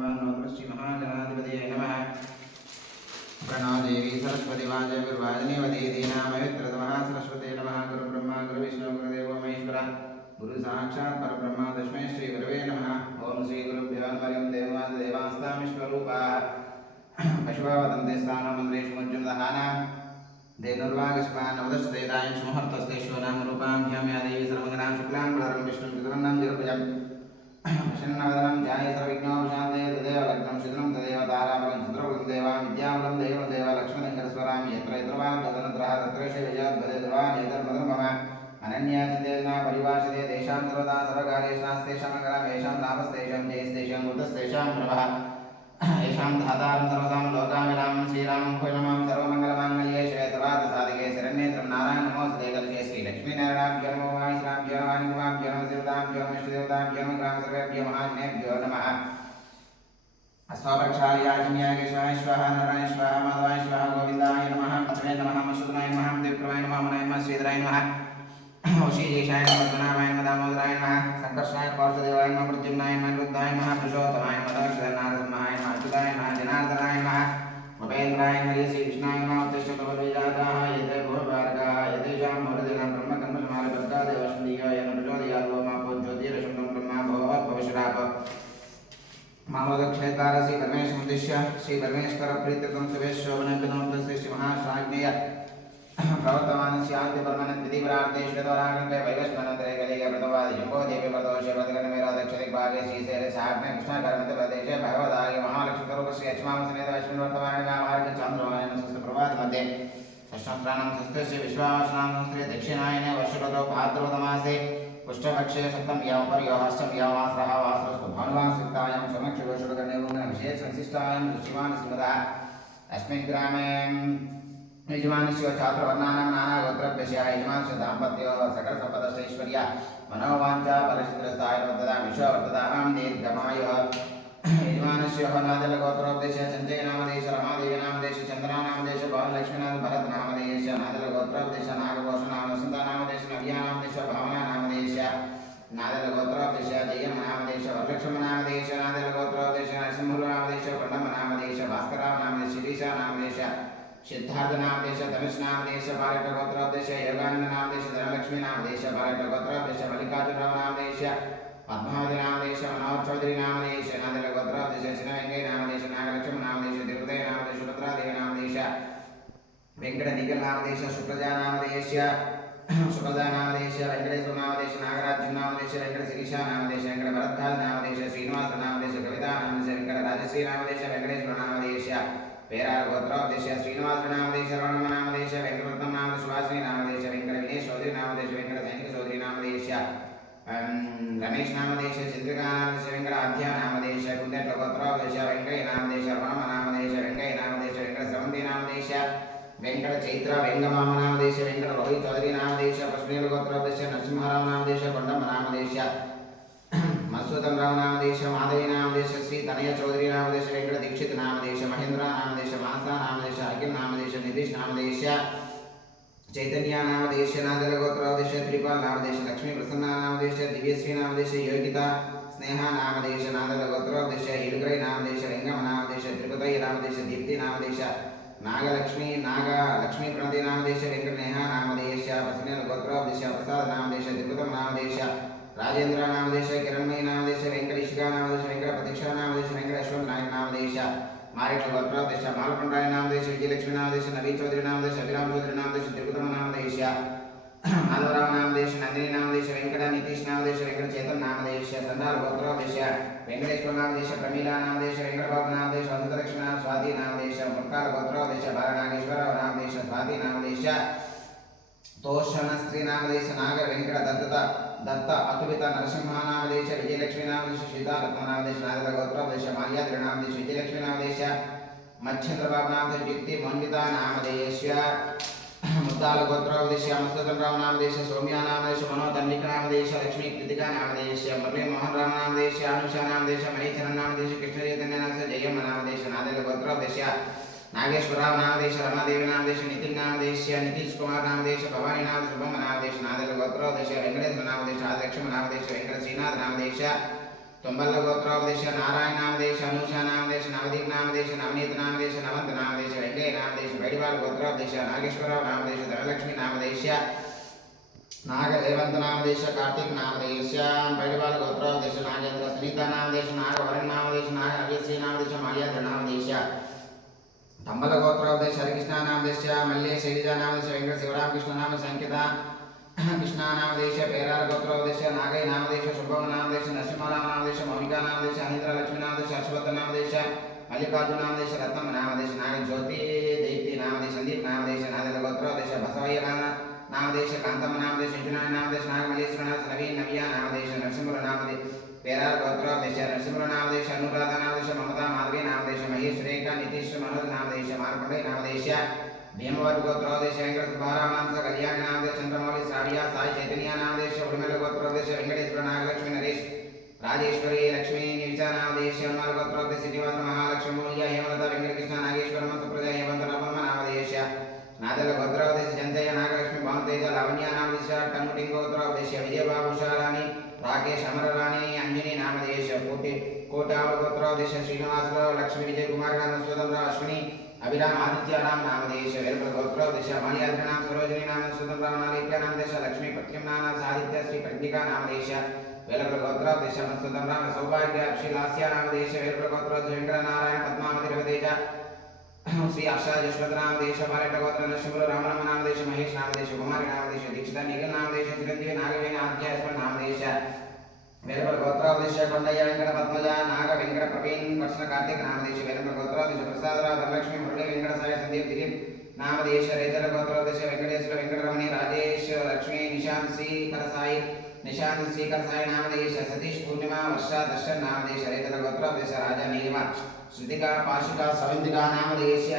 श्री महागणाधिपतये नमः। प्रणो देवी सरस्वती वाजविर्वाजनीवती दीनामहित्रतमः सरस्वती नमः। गुरु ब्रह्मा गुरु विष्णु गुरुदेवो महेश्वर गुरु साक्षात् परब्रह्म तस्मै श्री गुरवे नमः। ओम श्री गुरुभ्यो नमः। देवास्तामिश्वरूपा पशुवदन्ते स्थानमन्त्रेषु मुज्जं दहाना देनुर्वागस्मानवदस्तेदायं मुहूर्तस्तेषु नामरूपाभ्यां या देवी सर्वगणां शुक्लां प्रधरं विष्णुं चतुर्वर्णं जरुभुजम् प्रसन्नवदनं ध्याये सर्वविघ्नोपशान्तये तदेव लग्नं शिथिलं तदेव ताराबलं चन्द्रबलं देवा विद्याबलं देवं देव लक्ष्मणेन्द्रस्वरामि यत्र यत्रवान् तदनन्तरः तत्र विजयोद्भवे ध्रुवान् एतन्मधुर्मम अनन्या चिन्तेन परिभाषते तेषां सर्वदा सर्वकार्येषास्तेषां मङ्गलं येषां लाभस्तेषां जयस्तेषां मृतस्तेषां प्रभः येषां धातारं सर्वसां लोकाभिरामं श्रीरामं भुजनमां सर्वमङ्गलमाङ्गल्ये श्रेयसवादसादिके शरण्ये नारायण नमोऽस्तुते कलशे श्रीलक्ष्मीनारायणाभ्यो नमो वायुश्राभ्यो वाणिनवाभ्यो नमः शिवताभ्यो नमः इष्टदेवताभ्यो नमः ग्रामसर्वेभ्यो महाजनेभ्यो नमः। अस्वापक्षायाजन्याय स्वाहा स्वाहा नारायण स्वाहा माधवाय स्वाहा गोविन्दाय नमः पचवे नमः मशुदनाय नमः देवप्रवाय नमः मनाय नमः श्रीधराय नमः औषधीशाय नमः पद्मनाभाय नमः दामोदराय नमः संकर्षणाय पार्श्वदेवाय नमः प्रद्युम्नाय नमः रुद्राय नमः पुरुषोत्तमाय नमः दक्षिणानारसिंहाय नमः अच्युताय नमः जनार्दनाय नमः भवेन्द्राय नमः श्रीकृष्णाय नमः उत्तिष्ठतमविजाताः यते भूर्भारकाः यतेषां भवदिनं ब्रह्मकर्मसमारब्धदेवश्रीयो येन प्रचोदयात् मा ज्योतिरशुद्धं ब्रह्मा भवद्भवशराप मामोदक्षेतार श्री परमेश्वरमुद्दिश्य श्री परमेश्वरप्रीत्यर्थं शुभेशोभनपितमोक्तस्य श्री महाश्राज्ञेय प्रवर्तमानस्यान्ति परमानन्दिदिवरार्धेश्वरागन्ते वैवस्वनन्तरे कलिगे व्रतवादि जम्बोदेवी व्रतोषे व्रतगणमेरा दक्षिणदिग्भागे श्रीशैले साग्ने कृष्णाकरमन्ते प्रदेशे भगवदाय महालक्ष्मीस्वरूपस्य यजमानसमेत वैष्णवर्तमानगामार्गे चान्द्रमायन सुप्रभातमध्ये षष्ठस्त्राणं सुस्थस्य विश्वावसनां संस्थे दक्षिणायने वर्षपदौ भाद्रपदमासे पुष्टपक्षे सप्तम यावपर्यो हस्तम यावास्रः वास्रस्तु भानुवान् सिक्तायां समक्षवर्षपदगणेवं विशेषविशिष्टायां दृष्टिवान् श्रीमदः अस्मिन् ग्रामे यजमानस्य छात्रवर्णानां नानागोत्रभ्यः यजमानस्य दाम्पत्यो सकलसम्पदश्चैश्वर्या मनोवाञ्छा फलसिद्धिरस्तायवर्तदा विश्ववर्तदां दीर्घमायुः यजमानस्य नादलगोत्रोपदेशः चञ्चयनामदेशः रमादेवीनामदेशः चन्द्रानामदेशः भवनलक्ष्मीनाथ भरतनामदेशः नादलगोत्रोपदेशः नागभूषणाम वसन्तानामदेशः नव्यानामदेशः भावनानामदेशः नादलगोत्रोपदेशः जयमनामदेशः वरलक्ष्मणामदेशः नादलगोत्रोपदेशः नरसिंहनामदेशः प्रणमनामदेशः भास्करामनामदेशः शिरीषानामदेशः सिद्धार्थनामदेशः धनुषनामदेशः बालकगोत्रोपदेशः योगानन्दनामदेशः धनलक्ष्मीनामदेशः बालकगोत्रोपदेशः मल्लिकार्जुनरामनामदेशः पद्मावतीनामदेशः मनोहर चौधरीनामदेशः नादलगोत्रोपदेशः चिन्नवेङ्कयनामदेशः नागलक्ष्मणामदेशः तिरुपतयनामदेशः सुभद्रादेवीनामदेशः वेङ्कटनिखिलनामदेशः सुप्रजानामदेशः सुभद्रानामदेशः वेङ्कटेश्वरनामदेशः नागराजुनामदेशः वेङ्कटशिरीषानामदेशः वेङ्कटभरद्वाजनामदेशः श्रीनिवासनामदेशः कवितानामदेशः वेङ्कटराजश्रीनामदेशः वेङ्कटेश्वरनामदेशः पेरार गोत्रोपदेशः श्रीनिवासनामदेशः रमणनामदेशः वेङ्कटरत्ननामदेशः सुभाषिनीनामदेशः वेङ्कटविनेश चौधरीनामदेशः वेङ्कटसैनिकचौधरीनामदेशः रमेशनामदेशः चित्रिकानामदेशः वेङ्कटाध्यानामदेशः कुन्देट्लगोत्रोपदेशः वेङ्कयनामदेशः रामनामदेशः वेङ्कयनामदेशः वेङ्कटस्रवन्तीनामदेशः वेङ्कटचैत्र वेङ्कमामनामदेशः वेङ्कटरोहित चौधरीनामदेशः पश्मीलगोत्रोपदेशः नरसिंहरामनामदेशः कोण्डम्मनामदेशः मसूदम रामनामदेशः माधवीनामदेशः श्री तनय चौधरीनामदेशः वेङ्कटदीक्षितनामदेशः महेन्द्रनामदेशः मानसानामदेशः अखिलनामदेशः नितीशनामदेशः चैतन्यनामदेशः नादलगोत्रोपदेशः त्रिपालनामदेशः लक्ष्मीप्रसन्ननामदेशः दिव्यश्रीनामदेशः योगिता स्नेहानामदेशः नादलगोत्रोपदेशः हिलग्रैनामदेशः वेङ्कमनामदेशः त्रिपुतयनामदेशः दीप्तिनामदेशः नागलक्ष्मी प्रणतिनामदेशः वेङ्कटनेहानामदेशः पश्मीलगोत्रोपदेशः प्रसादनामदेशः त्रिपुतमनामदेशः राजेन्द्रनामदेशः किरणमयीनामदेशः वेङ्कटेशिकानामदेशः वेङ्कटप्रतीक्षानामदेशः वेङ्कटेश्वरनायकनामदेशः मारिट्लगोत्रोपदेशः मालपण्डरायनामदेशः विजयलक्ष्मीनामदेशः नवीन चौधरीनामदेशः अभिराम चौधरीनामदेशः त्रिपुतमनामदेशः माधवरामनामदेशः नन्दिनीनामदेशः वेङ्कटनीतीशनामदेशः वेङ्कटचेतननामदेशः सन्दारगोत्रोपदेशः वेङ्कटेश्वरनामदेशः प्रमीलानामदेशः वेङ्कटबाबुनामदेशः वसन्तलक्ष्मीनाथ स्वातिनामदेशः मुक्तालगोत्रोपदेशः बालनागेश्वरनामदेशः स्वातिनामदेशः तोषणस्त्रीनामदेशः नागर दत्त अतुलित नरसिंहनामदेशः विजयलक्ष्मीनामदेशः सीतारत्ननामदेशः नादलगोत्रोपदेशः माल्याद्रिनामदेशः विजयलक्ष्मीनामदेशः मच्छन्द्रबाबुनामदेशः जित्ति मोन्वितानामदेशः मुद्दालगोत्रोपदेशः मस्तुतनरामनामदेशः सौम्यानामदेशः मनोतन्विकनामदेशः लक्ष्मीकृतिकानामदेशः मुरलीमोहनरामनामदेशः अनुषानामदेशः मणिचरणनामदेशः कृष्णचैतन्यनामदेशः जयमनामदेशः नादलगोत्रोपदेशः नागेश्वरनामदेशः रमादेवीनामदेशः नितिन्नामदेशः नितीशकुमारनामदेशः भवानीनामदेशः शुभमनामदेशः नादलगोत्रोपदेशः वेङ्कटेश्वरनामदेशः आदिलक्ष्मनामदेशः वेङ्कटश्रीनाथनामदेशः तुम्बल्लगोत्रोपदेशः नारायणनामदेशः अनुषा నామదేశ నవనీత నామదేశ నవంత నామదేశ వెంకయ్య నామదేశ బైడివాల గోత్రాదేశ నాగేశ్వరరావు నామదేశ ధనలక్ష్మి నామదేశ నాగదేవంత నామదేశ కార్తీక్ నామదేశ బైడివాల గోత్రాదేశ నాగేంద్ర సునీత నామదేశ నాగవరణ్ నామదేశ నాగ నవ్యశ్రీ నామదేశ మాల్యాద్ర నామదేశ తంబల గోత్రాదేశ హరికృష్ణ నామదేశ మల్లి శైలజ నామదేశ వెంకట శివరామకృష్ణ నామ సంకేత కృష్ణ నామదేశ పేరాల గోత్రోదేశ నాగై నామదేశ శుభమ నామదేశ నరసింహరామ నామదేశ మౌనికా నామదేశ అనింద్ర లక్ష్మీ నామదేశ హర్షవర్ధన్ నామదేశ మల్లికార్జున నామదేశ రత్నమ నామదేశ నాగ జ్యోతి దైత్య నామదేశ సందీప్ నామదేశ నాదల గోత్రోదేశ బసవయ్య నామదేశ కాంతమ్మ నామదేశ ఇంజునాయ నామదేశ నాగమల్లేశ్వరనాథ నవీన్ నవ్య నామదేశ నరసింహుల నామదేశ పేరాల గోత్రోదేశ నరసింహుల నామదేశ అనురాధ నామదేశ మమతా మాధవి నామదేశ మహేష్ రేఖ నితీష్ మనోజ్ నామదేశ మార్కండేయ నామదేశ భీమవరం గోత్రోదేశ వెంకట సుబ్బారామాంస కళ్యాణి నామదేశ చంద్రమౌళి శ్రావ్య సాయి చైతన్య నామదేశ ఉడిమల గోత్రోదేశ వెంకటేశ్వర నాగలక్ష్మి నరేష్ రాజేశ్వరి లక్ష్మీ నివిష నామదేశ హనుమాన్ గోత్రోదేశ శ్రీనివాస మహాలక్ష్మి మూల్య హేమలత వెంకటకృష్ణ నాగేశ్వరమ సుప్రజ హేమంత రామమ్మ నామదేశ నాదల గోత్రోదేశ జంజయ్య నాగలక్ష్మి భానుతేజ లావణ్య నామదేశ టంగుటి గోత్రోదేశ విజయబాబు ఉషారాణి రాకేష్ అమరరాణి అంజని నామదేశ కోటావళ గోత్రోదేశ శ్రీనివాసరావు లక్ష్మీ విజయ్ కుమార్ స్వతంత్ర అశ్విని अभिराम आदित्य राम नामदेश वेलपुर गोत्रोदेश माल्याद्र नाम सरोजिनी नाम सुतंत्र नालिक्य नामदेश लक्ष्मी पत्यम नाम साहित्य श्री पंडिका नामदेश वेलपुर गोत्रोदेश सुतंत्र राम सौभाग्य अक्षिलास्य नामदेश वेलपुर गोत्रोदेश वेंकट नारायण पद्मावती रवितेज श्री आशा यशवंत नामदेश पारेट गोत्र नरसिंह रामराम नामदेश महेश नामदेश कुमार नामदेश दीक्षित निखिल नामदेश चिरंजीवी नागवेण आद्यास्वर नामदेश वेलपुर गोत्रोदेश కొండయ్య వెంకట పద్మజ నాగ వెంకట ప్రవీణ్ కృష్ణ కార్తిక్ నామదేశ వెలపుర గోత్రోదేశ ప్రసాదరావు ధనలక్ష్మి మురళి వెంకట సాయి సందీప్ దిలీప్ నామదేశ రేచల గోత్రోదేశ వెంకటేశ్వర వెంకటరమణి రాజేష్ లక్ష్మి నిశాంత్ శ్రీకర సాయి నామదేశ సతీష్ పూర్ణిమ వర్ష దర్శన్ నామదేశ రేచల గోత్రోదేశ రాజా నీలిమ శృతిక పాశిక సవంతిక నామదేశ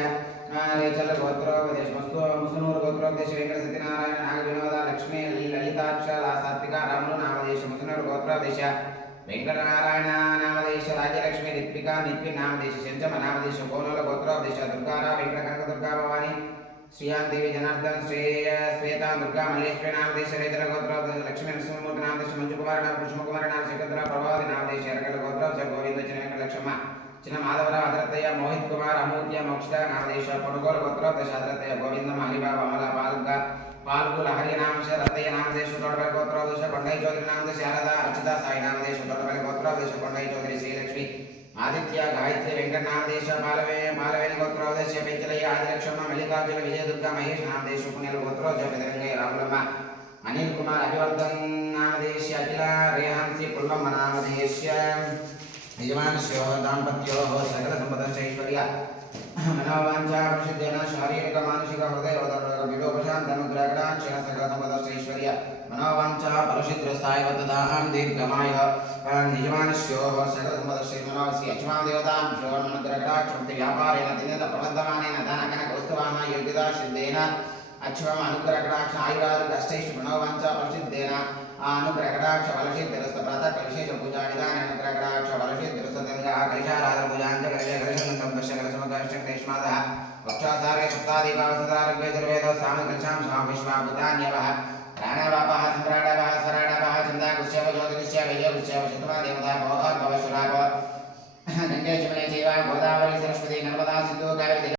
రేచల గోత్రోదేశ ముసునూరు గోత్రోదేశ వెంకట సత్యనారాయణ నాగ వినోద లక్ష్మి లలితాక్ష సాత్విక రాములు నామదేశ ముసునూరు గోత్రోదేశ వెంకటనారాయణ నామదేశ రాజ్యలక్ష్మి రిత్విక నిత్వి నామదేశ శంచమ నామదేశ కోనూల గోత్రోదేశ దుర్గారా వెంకట కనక దుర్గా భవాని శ్రీయాందేవి జనార్దన్ శ్వేత దుర్గా మల్లేశ్వరి నామదేశ రేచల గోత్రోదేశ లక్ష్మీ నరసింహమూర్తి నామదేశ మంజుకుమార్ నామ కృష్ణకుమారి నామ శకుంతల ప్రభావతి నామదేశ ఎరగల గోత్రోదేశ గోవింద చిన్న వెంకట లక్ష్మ చిన్న మాధవరావు అదరత్తయ్య మోహిత్ కుమార్ అమూర్య మోక్షిత నామదేశ కొనుగోలు గోత్రోదేశ అదరత్తయ్య గోవిందం హరిబాబు అమల పాల్గుల హరి నామదేశ రత్తయ్య నామదేశ తోటపల్లి గోత్రోదేశ కొండై చౌదరి నామదేశ శారద అర్చిత సాయి నామదేశ తోటపల్లి గోత్రోదేశ కొండై చౌదరి శ్రీలక్ష్మి ఆదిత్య గాయత్రి వెంకట నామదేశ పాలవేణి గోత్రోదేశ పెంచలయ్య ఆదిలక్ష్మ మల్లికార్జున విజయదుర్గ మహేష్ నామదేశ పుణ్యల గోత్రోదేశ పెదరంగయ్య రాములమ్మ అనిల్ కుమార్ అభివర్ధన్ నామదేశ అఖిల రేహాన్సి పుల్లమ్మ నామదేశ యజమానస్యో దాంపత్యో సకల సంపదైశ్వర్య మనోవాంఛా పరిశుద్ధేన శారీరక మానసిక హృదయ విలోపశాంతనుగ్రహక్షణ సకల సంపదైశ్వర్య మనోవాంఛా పరిశుద్ధ స్థాయివతదాహం దీర్ఘమాయ యజమానస్యో సకల సంపదైశ్వర్య మనోసి అచ్మాదేవతాం శోమనుగ్రహక్షముక్తి వ్యాపారేణ దినద ప్రబంధమానేన ధనకన కౌస్తవాన యోగ్యతా సిద్ధేన అచ్ఛవం అనుగ్రహక్ష ఆయురాదు అష్టైష్ మనోవాంఛా పరిశుద్ధేన అనుగ్రహక్ష బలసిద్ధిరస్త ప్రాతః విశేష పూజా నిదాన అనుగ్రహక్ష బలసిద్ధిరస్తతంగా కైశారాధన పూజాంచ కైశాగరసం దశకరసమకష్టక్లేష్మాద వక్షాసారే సప్తాదీపావసదారగ్వే సర్వేద సామకృషాం స్వామిశ్వాభూతాన్యవః ప్రాణవాపః సంప్రాణవః స్వరాణవః చందాకుశ్యవ జ్యోతికుశ్యవ విజయకుశ్యవ శతమా దేవతా భవః భవశురాభ గంగే జమునే చైవ గోదావరి సరస్వతి నర్మదా సింధు కావేరి